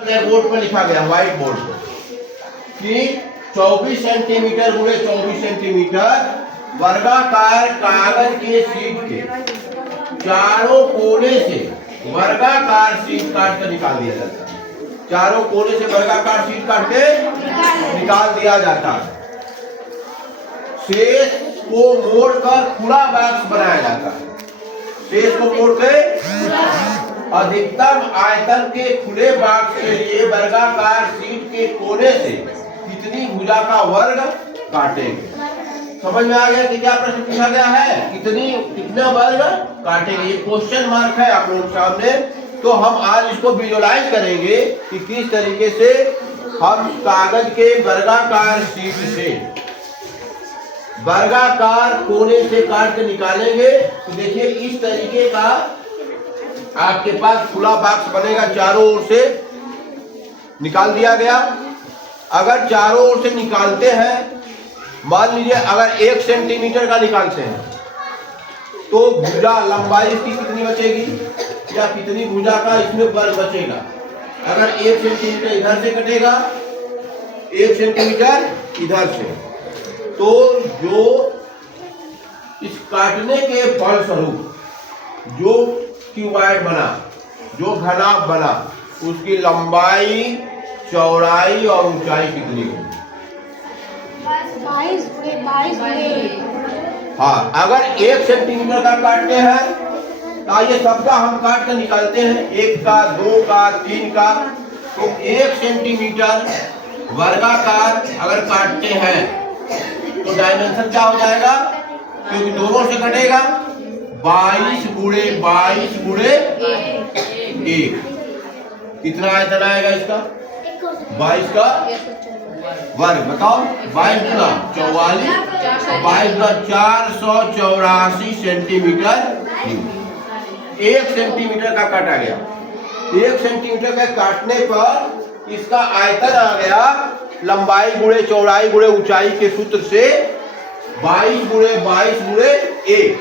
Black board पर लिखा गया व्हाइट बोर्ड पर कि 24 सेंटीमीटर गुणे 24 सेंटीमीटर वर्गाकार कागज के शीट के चारों कोने से वर्गाकार शीट काट कर निकाल दिया जाता है। चारों कोने से वर्गाकार शीट काट के निकाल दिया जाता है। शेष को मोड़कर खुला बॉक्स बनाया जाता है। शेष को मोड़ के अधिकतम आयतन के खुले बॉक्स के लिए वर्गाकार शीट के कोने से कितनी भुजा का वर्ग काटेंगे। समझ में आ गया कि क्या प्रश्न पूछा गया है, कितना वर्ग काटेंगे। ये क्वेश्चन मार्क है आप लोगों के सामने। तो हम आज इसको विजुअलाइज करेंगे कि किस तरीके से हम कागज के वर्गाकार शीट से वर्गाकार कोने से काट के निकालेंगे। तो देखिए इस तरीके का आपके पास खुला बॉक्स बनेगा, चारों ओर से निकाल दिया गया। अगर चारों ओर से निकालते हैं, मान लीजिए अगर 1 सेंटीमीटर का निकालते हैं तो भुजा लंबाई इसकी कितनी बचेगी या कितनी भुजा का इसमें वर्ग बचेगा। अगर 1 सेंटीमीटर इधर से कटेगा, 1 सेंटीमीटर इधर से, तो जो इस काटने के फलस्वरूप जो क्यूबॉइड बना, जो घनाभ बना, उसकी लंबाई, चौड़ाई और ऊंचाई कितनी होगी। 22। हाँ, अगर 1 सेंटीमीटर का काटते हैं तो ये सबका हम काट कर निकालते हैं, 1 का, 2 का, 3 का। तो 1 सेंटीमीटर वर्गाकार अगर काटते हैं तो डायमेंशन क्या हो जाएगा, क्योंकि दोनों से कटेगा, 22 गुणे 1। कितना आयतन आएगा इसका, 22 का वर्ग। बताओ 22 गुना 44, 22 गुना 484 सेंटीमीटर। 1 सेंटीमीटर का काटा गया। 1 सेंटीमीटर का काटने पर इसका आयतन आ गया लंबाई गुणे चौड़ाई गुणे ऊंचाई के सूत्र से 22 गुणे 1।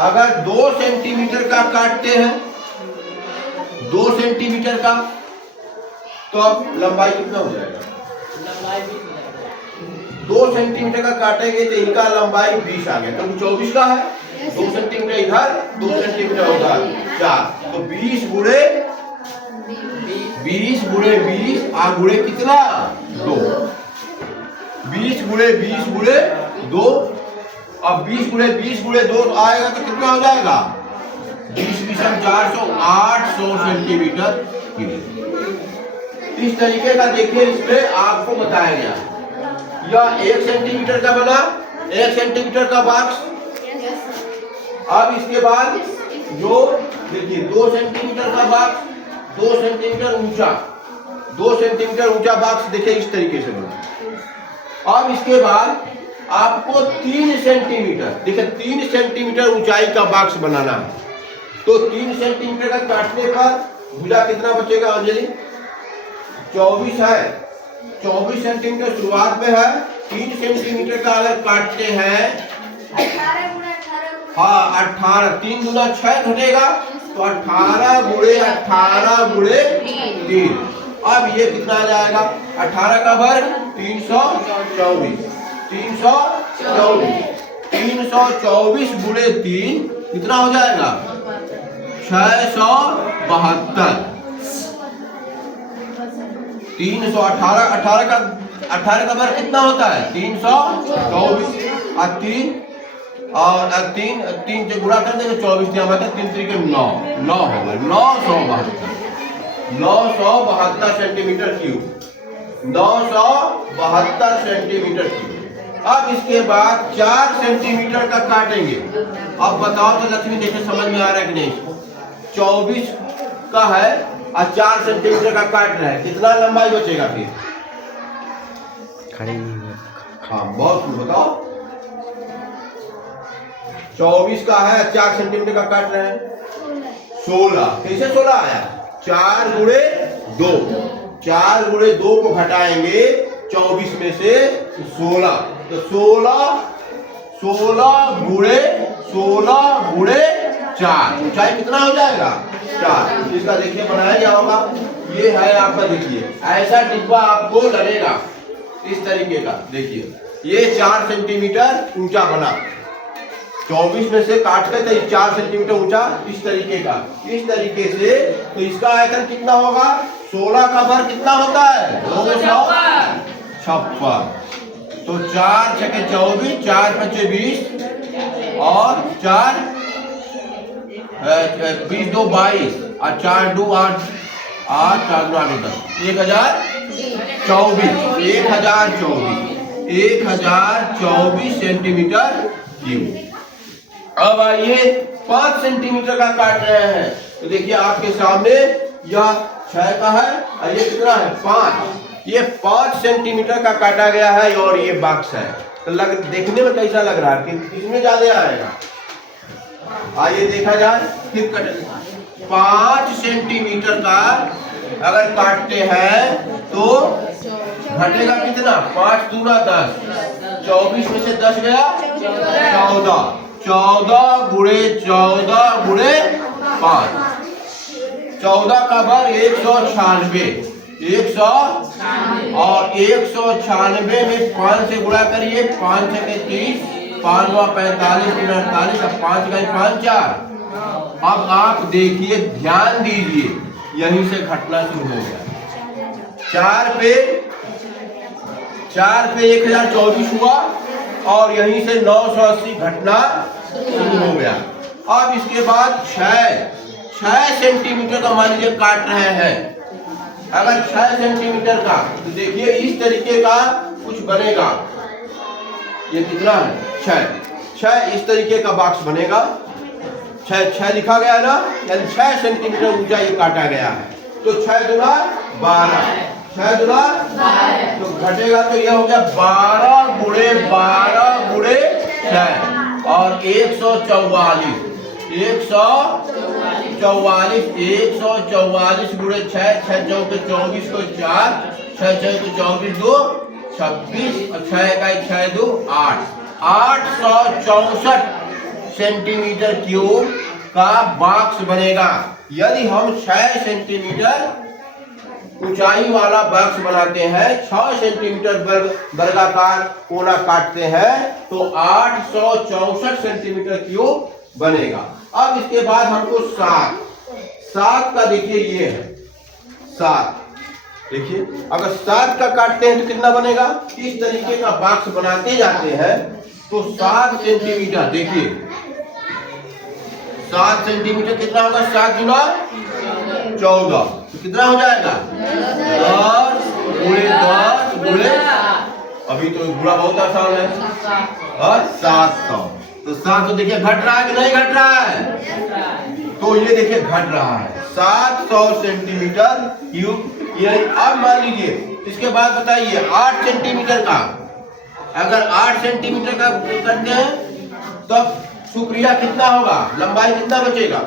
अगर 2 सेंटीमीटर का काटते हैं, 2 सेंटीमीटर का, तो अब लंबाई कितना हो जाएगा, 2 सेंटीमीटर का काटेंगे तो इनका लंबाई 20 आ गया, क्योंकि 24 का है। 2 सेंटीमीटर इधर, 2 सेंटीमीटर उधर, 4, तो 20 गुणे 20 आ गुणे कितना, 2। 20 गुणे 2। अब 20 गुणे 2 आएगा तो कितना हो जाएगा, 20 400, 800 सेंटीमीटर। इस तरीके का देखिए, इसमें आपको बताया गया यह 1 सेंटीमीटर का बना, 1 सेंटीमीटर का बॉक्स। अब इसके बाद जो देखिए 2 सेंटीमीटर का बॉक्स, 2 सेंटीमीटर ऊंचा, 2 सेंटीमीटर ऊंचा बॉक्स देखिए इस तरीके से बना। अब इसके बाद आपको 3 सेंटीमीटर, देखिए 3 सेंटीमीटर ऊंचाई का बॉक्स बनाना है। तो 3 सेंटीमीटर का काटने पर भुजा कितना बचेगा अंजलि, 24 है। 24 सेंटीमीटर शुरुआत में है। 3 सेंटीमीटर का अगर काटते हैं, हाँ 18, 3 गुना 6 घटेगा, तो 18 गुणे 3। अब ये कितना आ जाएगा, 18 का वर्ग 324। 324 गुणे 3 कितना हो जाएगा, 672। 18 का वर्ग कितना होता है, 324। और 3 से गुणा कर देंगे, 24 दिया हुआ था, 3 3 9 होगा, 972 सेंटीमीटर क्यूब, 972 सेंटीमीटर क्यूब। अब इसके बाद 4 सेंटीमीटर का काटेंगे। अब बताओ तो लक्ष्मी, देखिए समझ में आ रहा है कि नहीं। 24 का है और 4 सेंटीमीटर का काट रहा है, कितना लंबाई बचेगा फिर, हाँ बहुत बताओ। 24 का है, 4 सेंटीमीटर का काट रहे हैं, 16। कैसे 16 आया, 4 गुणे 2। 4 गुणे 2 को घटाएंगे 24 में से 16, तो 16 गुणे 4। ऊंचाई कितना हो जाएगा, 4। इसका देखिए बनाया क्या होगा, ये है आपका, देखिए ऐसा डिब्बा आपको लगेगा इस तरीके का। देखिए ये 4 सेंटीमीटर ऊंचा बना, 24 में से काट के तो 4 सेंटीमीटर ऊंचा इस तरीके का, इस तरीके से। तो इसका आयतन कितना होगा? 16 का वर्ग कितना होता है? 256। तो 4 छके 24, 4 पचे 20 और 4 20 2 22 और 4 2 8 8 4 2 8 1024 सेंटीमीटर क्यूब। अब आइए 5 सेंटीमीटर का काट रहे हैं। तो देखिए आपके सामने यह 6 का है और ये कितना है? 5। ये 5 सेंटीमीटर का काटा गया है और ये बॉक्स है। तो देखने में कैसा लग रहा है कि किसमें ज्यादा आएगा? आइए देखा जाए फिर कट। 5 सेंटीमीटर का अगर काटते हैं तो घटेगा कितना? 5 दूना 10, 24 में से 10 गया 14, 14 गुणे 14 गुणे 5, 14 का वर्ग 196, 100 और 196 में 5 से गुणा करिए, 5 छके 30, 5 45 48, 5 का 5 4। अब आप देखिए, ध्यान दीजिए, यहीं से घटना शुरू हो गया। 4 पे 1024 हुआ और यहीं से 980 घटना शुरू हो गया। अब इसके बाद 6 सेंटीमीटर का मान लीजिए काट रहे हैं। अगर 6 सेंटीमीटर का, तो देखिए इस तरीके का कुछ बनेगा। ये कितना है? 6 इस तरीके का बॉक्स बनेगा। 6 लिखा गया ना, यानी 6 सेंटीमीटर ऊंचा ये काटा गया है। तो 6 दूना 12, 6 दूना 12, तो घटेगा तो ये हो गया 12 गुणे 6 और 144, 144 गुणे 6, 6 चौके 24 को 4, 6 चौके 24 2 26 और 6 का 6 2 8, 864 सेंटीमीटर क्यूब का बॉक्स बनेगा। यदि हम 6 सेंटीमीटर ऊंचाई वाला बॉक्स बनाते हैं, 6 सेंटीमीटर वर्गाकार कोना काटते हैं, तो 864 सेंटीमीटर क्यूब बनेगा। अब इसके बाद हमको 7 का देखिए, ये है 7। देखिए अगर 7 का काटते हैं तो कितना बनेगा? इस तरीके का बॉक्स बनाते जाते हैं तो 7 सेंटीमीटर, देखिए 7 सेंटीमीटर कितना होगा? 7 गुना 14, तो कितना हो जाएगा? 10 गुणे 10 गुणे, अभी तो गुणा बहुत आसान है, और 700। तो 700 देखिए घट रहा है कि नहीं घट रहा है? तो ये देखिए घट रहा है 700 सेंटीमीटर क्यूब। ये अब मान लीजिए, इसके बाद बताइए 8 सेंटीमीटर का, अगर 8 सेंटीमीटर का करते हैं तो शुक्रिया कितना होगा? लंबाई कितना बचेगा?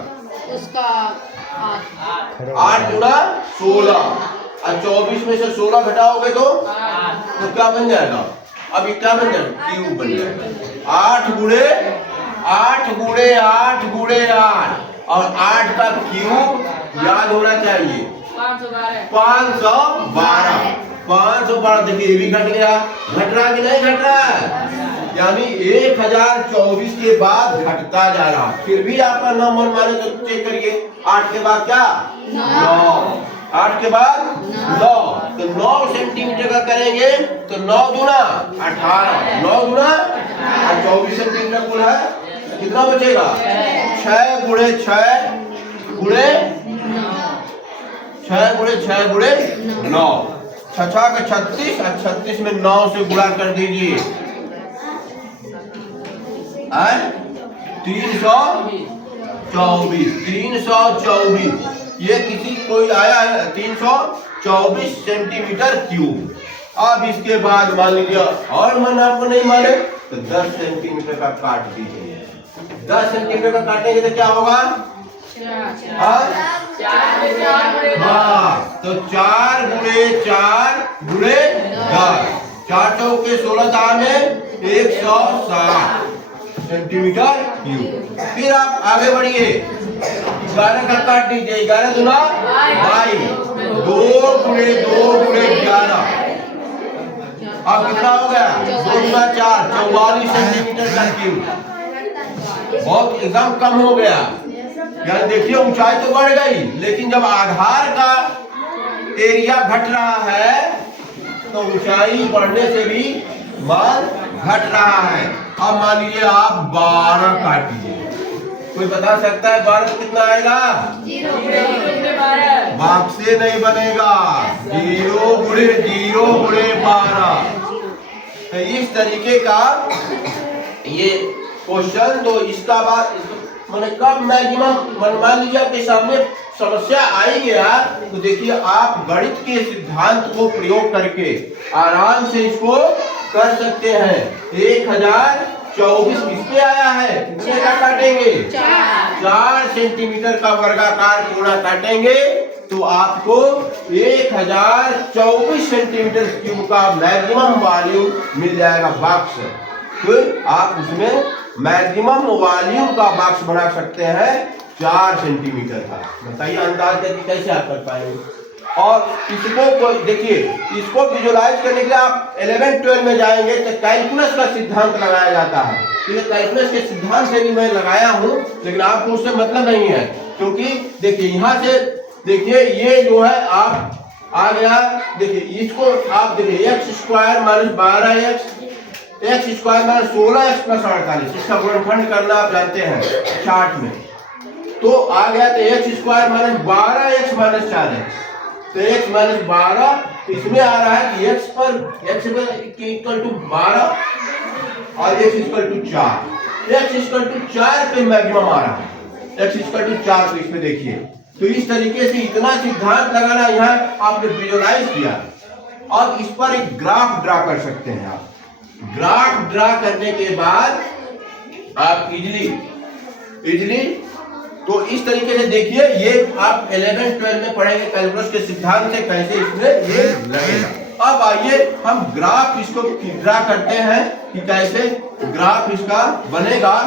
उसका 8 गुना 16 और 24 में से 16 घटाओगे तो क्या बन जाएगा? अभी क्या बन जाएगा? क्यूब बन जाएगा। 8 गुणे 8 गुणे 8 गुणे 8 और 8 का क्यूब याद होना चाहिए 512। 512 देखिए ये भी घट गया। घट रहा कि नहीं घट रहा है? यानी 1024 के बाद घटता जा रहा। फिर भी आपका नंबर माने तो चेक करिए। 8 के बाद क्या? 9। 8 के बाद 9, तो 9 सेंटीमीटर का करेंगे तो 9 दूना 18, 9 दूना 24 सेंटीमीटर कुल है। कितना बचेगा? 6 गुणे 6 गुणे 6 गुणे 6 गुणे 9, 6 का 36 और 36 में 9 से गुणा कर दीजिए। 324। ये किसी कोई आया है 324 सेंटीमीटर क्यूब। अब इसके बाद मान लीजिए और मन आपको नहीं माने तो 10 सेंटीमीटर का काट दीजिए। 10 सेंटीमीटर का काटेंगे तो क्या होगा? तो 4 गुणे 4 गुणे 10, 4 चौके 16 दाम में 160 सेंटीमीटर क्यूब। फिर आप आगे बढ़िए, 11 का काट दीजिए। 11 दूना 22, 2 गुणे 2 गुणे 11। अब कितना हो गया? 2 गुना 4, 44 सेंटीमीटर का क्यूब। बहुत एकदम कम हो गया। यानी देखिए ऊंचाई तो बढ़ गई, लेकिन जब आधार का एरिया घट रहा है तो ऊंचाई बढ़ने से भी मान घट रहा है। अब मान लीजिए आप 12 काटिए, कोई बता सकता है 12 कितना आएगा? भाग से नहीं बनेगा, 0 गुणे 0 गुणे 12। तो इस तरीके का ये क्वेश्चन, तो इसका बाद मैंने कब मैक्सिमम मान लीजिए आपके सामने समस्या आई गया तो देखिए आप गणित के सिद्धांत को प्रयोग करके आराम से इसको कर सकते हैं। 1024 किस पे आया है? कितने का काटेंगे? 4 सेंटीमीटर का वर्गाकार कोना काटेंगे तो आपको 1024 सेंटीमीटर क्यूब का मैक्सिमम वॉल्यूम मिल जाएगा बॉक्स। तो आप उसमें मैक्सिमम वॉल्यूम का बॉक्स बना सकते हैं 4 सेंटीमीटर का। बताइए अंदाज करके कैसे आप कर पाएंगे। और इसको देखिए, इसको विजुलाइज करने के लिए आप 11-12 में जाएंगे तो कैलकुलस का सिद्धांत लगाया जाता है। तो ये कैलकुलस के सिद्धांत से भी मैं लगाया हूँ, लेकिन आपको उससे मतलब नहीं है, क्योंकि देखिए यहाँ से देखिए ये जो है आप आ गया। देखिए इसको आप देखिए x² minus 12x, x² minus 16x plus 48, इसका गुणनखंड करना आप जानते हैं चार्ट में। तो आ गया तो x² minus 12x minus 4x, तो x माइनस 12, इसमें आ रहा है कि x इक्वल टू 12 और x equal to 4, x equal to 4 पे मैक्सिमम आ रहा है, x इक्वल टू 4 पे इसमें देखिए। तो इस तरीके से इतना सिद्धांत लगाना यहाँ आपने विजुलाइज किया। अब इस पर एक ग्राफ ड्रा कर सकते हैं आप। ग्राफ ड्रा करने के बाद आप इजली तो इस तरीके से देखिए, ये आप 11-12 में पढ़ेंगे कैलकुलस के सिद्धांत से कैसे इसमें ये लगेगा। अब आइए हम ग्राफ इसको ड्रा करते हैं कि कैसे ग्राफ इसका बनेगा,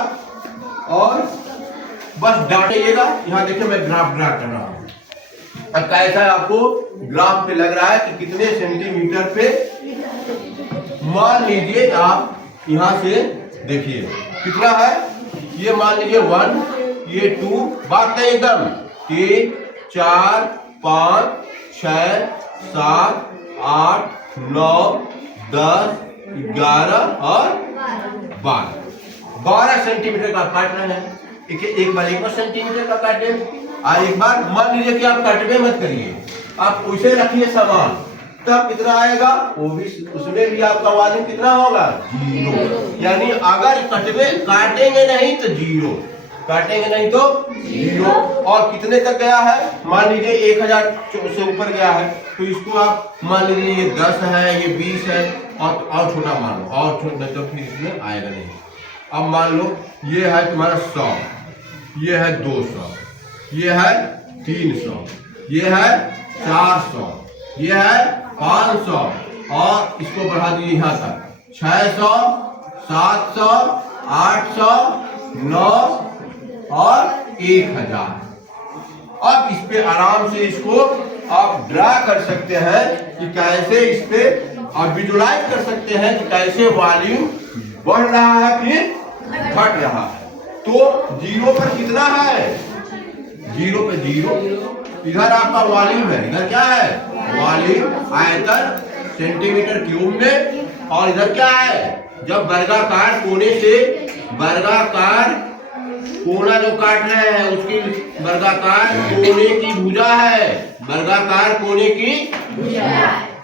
और बस डाटिएगा। यहाँ देखिए मैं ग्राफ ड्रा कर रहा हूँ। अब कैसा आपको ग्राफ पे लग रहा है कि कितने सेंटीमीटर पे, मान लीजिए आप यहाँ से देखिए कितना है, ये मान लीजिए 1, ये 2, बात नहीं एकदम 3, 4, 5, 6, 7, 8, 9, 10, 11 और 12 सेंटीमीटर का काट रहे हैं। एक बार 1 सेंटीमीटर का काटे, एक बार मान लीजिए कि आप कटवे मत करिए, आप उसे रखिए समान, तब कितना आएगा? वो भी उसमें भी आपका वॉल्यूम कितना होगा? 0। यानी अगर कटवे काटेंगे नहीं तो 0, काटेंगे नहीं तो 0। और कितने तक गया है? मान लीजिए 1000 से ऊपर गया है, तो इसको आप मान लीजिए ये 10 है, ये 20 है, और छोटा मान लो, और छोटा तो फिर इसमें आएगा नहीं। अब मान लो ये है तुम्हारा 100, ये है 200, ये है 300, ये है 400, ये है 500, और इसको बढ़ा दीजिए यहाँ तक 600, 700, 800, 9 और 1000। अब इस पे आराम से इसको आप ड्रा कर सकते हैं कि कैसे इस पे, और विजुलाइज कर सकते हैं कि कैसे वॉल्यूम बढ़ रहा है फिर घट रहा है। तो 0 पर कितना है? 0 पे 0, इधर आपका वॉल्यूम है, इधर क्या है? वॉल्यूम आयतन सेंटीमीटर क्यूब में, और इधर क्या है? जब वर्गाकार कोने से, वर्गाकार कोना जो काट रहे हैं उसकी वर्गाकार कोने की भुजा है, वर्गाकार कोने की भुजा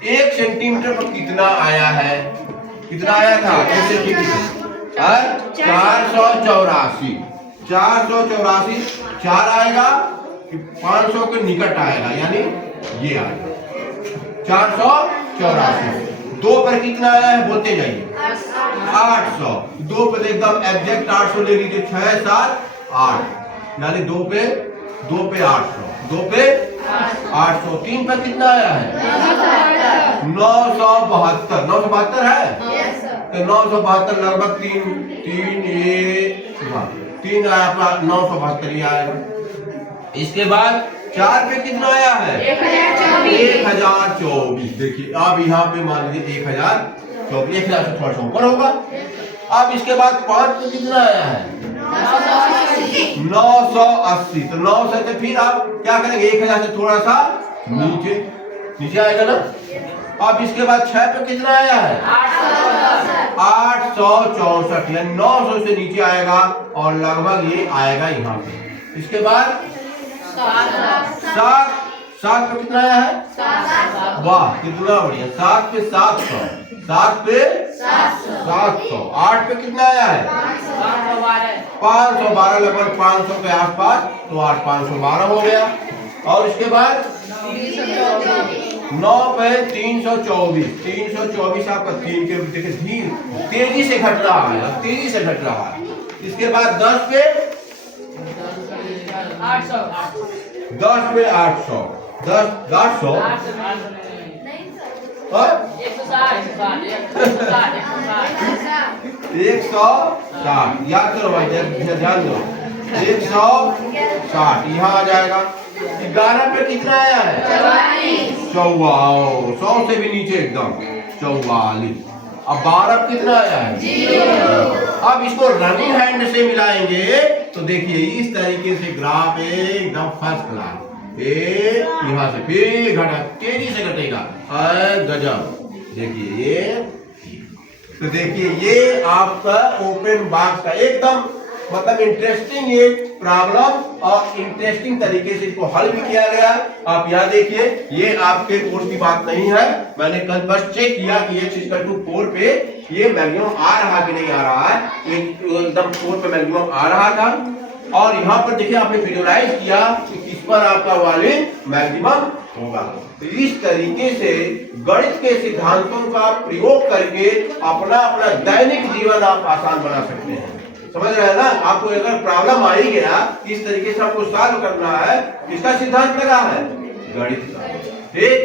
1 सेंटीमीटर पर कितना आया है? कितना आया था? 1 सेंटीमीटर 484, 4 आएगा कि 500 के निकट आएगा, यानी ये आएगा 484। 2 पर कितना आया है बोलते जाइए? 800। 2 पर एकदम एग्जैक्ट 800 ले लीजिए, 6, 7, 8, यानी 2 पे 800, 2 पे 800। 3 पर कितना आया है? 972। 972 है, तो 972 लगभग 3 आया, 972 ही आएगा। इसके बाद 4 पे कितना आया है 1024। देखिए अब यहाँ पे मान लीजिए 1024, 1000 से थोड़ा सा ऊपर होगा। अब इसके बाद 5 पे कितना आया है 980। तो 900 से फिर आप क्या करेंगे 1000 से थोड़ा सा नीचे नीचे आएगा ना। अब इसके बाद 6 पे कितना आया है 864, यानी 900 से नीचे आएगा और लगभग ये आएगा यहाँ पे। इसके बाद 7 पे कितना आया है वाह कितना बढ़िया 7 पे 700, 7 पे 700। 8 पे कितना आया है 512, लगभग 500 के आसपास। तो 8 512 हो गया। और इसके बाद 9 पे 324, 324 आपका 3 के देखिए तेजी से घट रहा है, तेजी से घट रहा है। इसके बाद 10 पे 800, 10 पे 800, 10 800 160 याद करो भाई, ध्यान दो 160 यहाँ आ जाएगा। 11 पे कितना आया है 44, 100 से भी नीचे एकदम 44। अब 12 पे कितना आया है 0। अब इसको रनिंग हैंड से मिलाएंगे तो देखिए इस तरीके से ग्राफ एकदम फर्स्ट क्लास। यहाँ से फिर घटा तेजी से घटेगा, गजब। देखिए ये, तो देखिए ये आपका ओपन बॉक्स का एकदम मतलब इंटरेस्टिंग ये प्रॉब्लम और इंटरेस्टिंग तरीके से इसको हल भी किया गया। आप यहाँ देखिए ये आपके कोर्स की बात नहीं है, मैंने कल बस चेक किया कि ये 4 पे ये मैक्सिमम आ रहा कि नहीं आ रहा है। एकदम 4 पे मैक्सिमम आ रहा था। और यहाँ पर देखिए आपने विजुअलाइज किया कि किस पर आपका वॉल्यूम मैक्सिमम होगा। तो इस तरीके से गणित के सिद्धांतों का प्रयोग करके अपना अपना दैनिक जीवन आप आसान बना सकते हैं। समझ रहे हैं ना। आपको अगर प्रॉब्लम आ ही गया इस तरीके से आपको सॉल्व करना है, इसका सिद्धांत लगा है गणित का, ठीक।